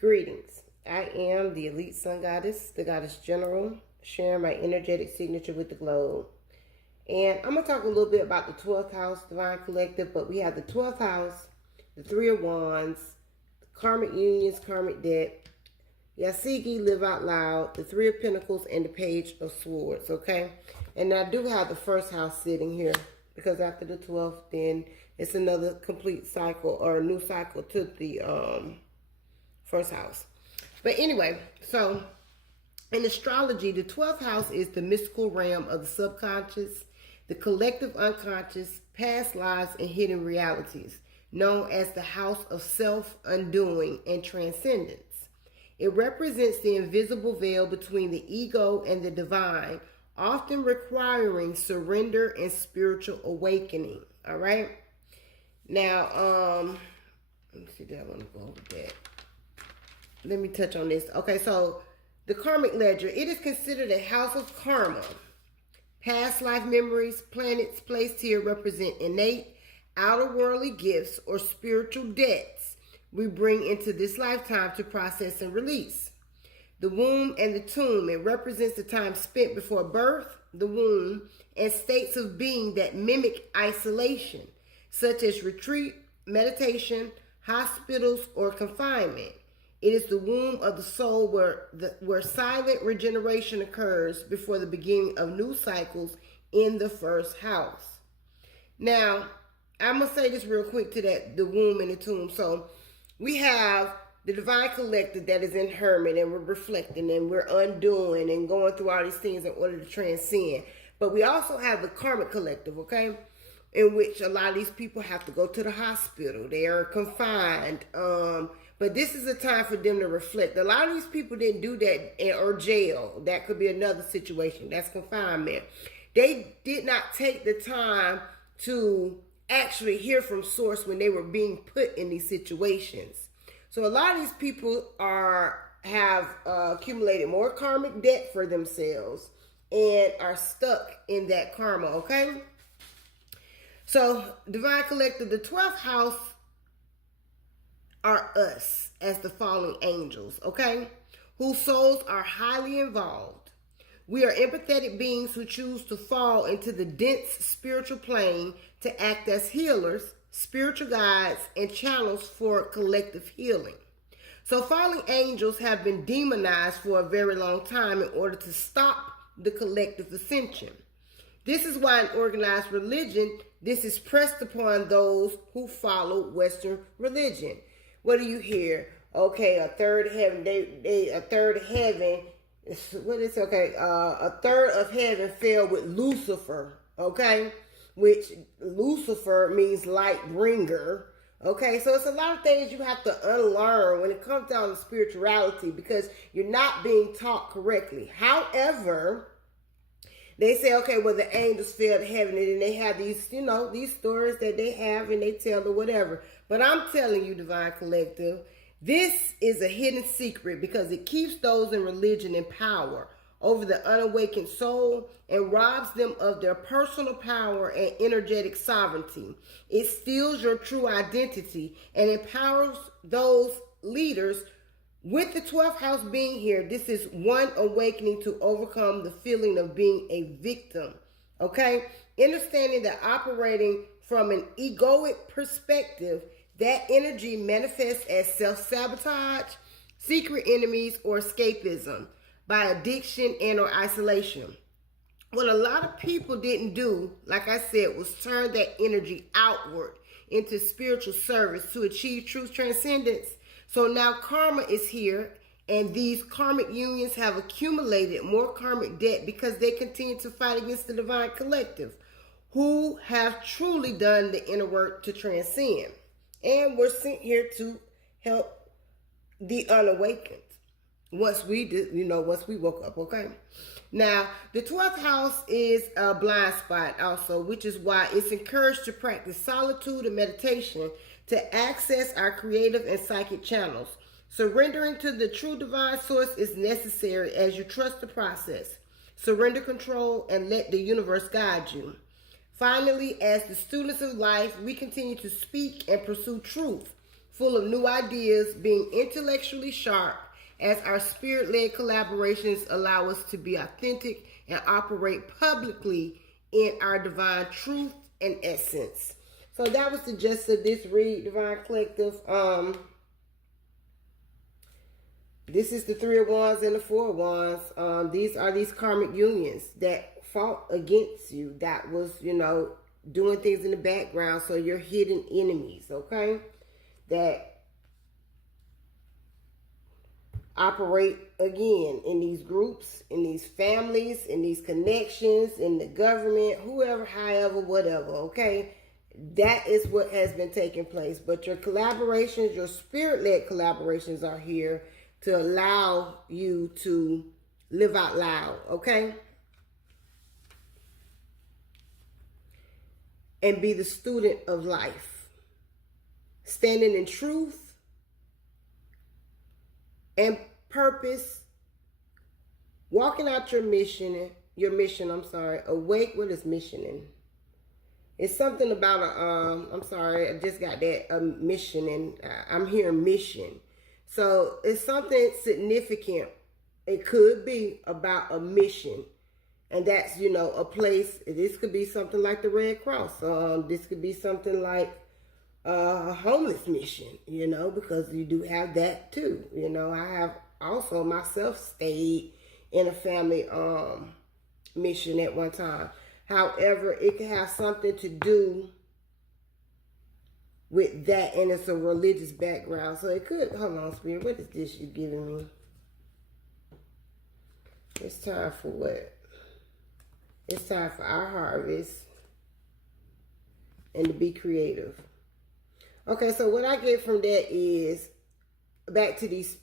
Greetings. I am the Elite Sun Goddess, the Goddess General, sharing my energetic signature with the globe. And I'm going to talk a little bit about the 12th house, Divine Collective, but we have the 12th house, the Three of Wands, karmic unions, karmic debt, Yasigi, live out loud, the Three of Pentacles, and the Page of Swords, okay? And I do have the first house sitting here because after the 12th, then it's another complete cycle or a new cycle to the first house. But anyway, so in astrology, the 12th house is the mystical realm of the subconscious, the collective unconscious, past lives, and hidden realities, known as the house of self-undoing and transcendence. It represents the invisible veil between the ego and the divine, often requiring surrender and spiritual awakening. All right? Now, let me see, do I want to go over that? Let me touch on this. Okay, so the karmic ledger, it is considered a house of karma. Past life memories, planets placed here represent innate, outer worldly gifts or spiritual debts we bring into this lifetime to process and release. The womb and the tomb, it represents the time spent before birth, the womb, and states of being that mimic isolation, such as retreat, meditation, hospitals, or confinement. It is the womb of the soul where silent regeneration occurs before the beginning of new cycles in the first house. Now, I'm going to say this real quick to that, the womb and the tomb. So we have the Divine Collective that is in Hermit, and we're reflecting and we're undoing and going through all these things in order to transcend. But we also have the Karmic Collective, okay, in which a lot of these people have to go to the hospital. They are confined. But this is a time for them to reflect. A lot of these people didn't do that, or jail. That could be another situation. That's confinement. They did not take the time to actually hear from source when they were being put in these situations. So a lot of these people have accumulated more karmic debt for themselves and are stuck in that karma, okay? So Divine Collective, the 12th house are us as the fallen angels, okay? Whose souls are highly involved. We are empathetic beings who choose to fall into the dense spiritual plane to act as healers, spiritual guides, and channels for collective healing. So fallen angels have been demonized for a very long time in order to stop the collective ascension. This is why in organized religion, this is pressed upon those who follow Western religion. What do you hear? Okay, a third heaven. A third of heaven. What is okay? A third of heaven fell with Lucifer. Okay, which Lucifer means light bringer. Okay, so it's a lot of things you have to unlearn when it comes down to spirituality because you're not being taught correctly. However, they say, okay, well, the angels fell to heaven, and then they have these, these stories that they have and they tell or whatever. But I'm telling you, Divine Collective, this is a hidden secret because it keeps those in religion in power over the unawakened soul and robs them of their personal power and energetic sovereignty. It steals your true identity and empowers those leaders. With the 12th house being here, this is one awakening to overcome the feeling of being a victim, okay? Understanding that operating from an egoic perspective, that energy manifests as self-sabotage, secret enemies, or escapism by addiction and or isolation. What a lot of people didn't do, like I said, was turn that energy outward into spiritual service to achieve true transcendence. So now karma is here, and these karmic unions have accumulated more karmic debt because they continue to fight against the Divine Collective, who have truly done the inner work to transcend. And we're sent here to help the unawakened once we did, once we woke up, okay? Now, the 12th house is a blind spot also, which is why it's encouraged to practice solitude and meditation to access our creative and psychic channels. Surrendering to the true divine source is necessary as you trust the process. Surrender control and let the universe guide you. Finally, as the students of life, we continue to speak and pursue truth full of new ideas, being intellectually sharp as our spirit-led collaborations allow us to be authentic and operate publicly in our divine truth and essence. So that was the gist of this read, Divine Collective. This is the Three of Wands and the Four of Wands. These are these karmic unions that fought against you, that was, doing things in the background. So you're hidden enemies, okay? That operate again in these groups, in these families, in these connections, in the government, whoever, however, whatever, okay? That is what has been taking place. But your collaborations, your spirit-led collaborations are here to allow you to live out loud, okay? And be the student of life. Standing in truth and purpose. Walking out your mission, awake. What is missioning? It's something about I just got that, mission, and I'm hearing mission. So it's something significant. It could be about a mission. And that's, a place. This could be something like the Red Cross. This could be something like a homeless mission, because you do have that too. I have also myself stayed in a family mission at one time. However, it can have something to do with that, and it's a religious background. So it could, hold on, Spirit, what is this you're giving me? It's time for what? It's time for our harvest and to be creative. Okay, so what I get from that is back to these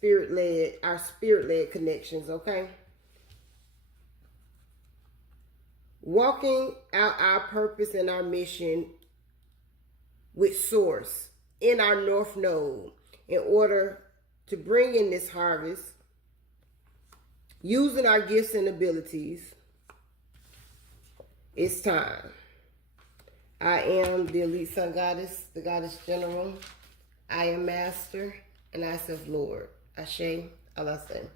our spirit-led connections, okay? Walking out our purpose and our mission with Source in our North Node in order to bring in this harvest, using our gifts and abilities. It's time. I am the Elite Sun Goddess, the Goddess General. I am Master, and I serve Lord. Ashe, Alaseh.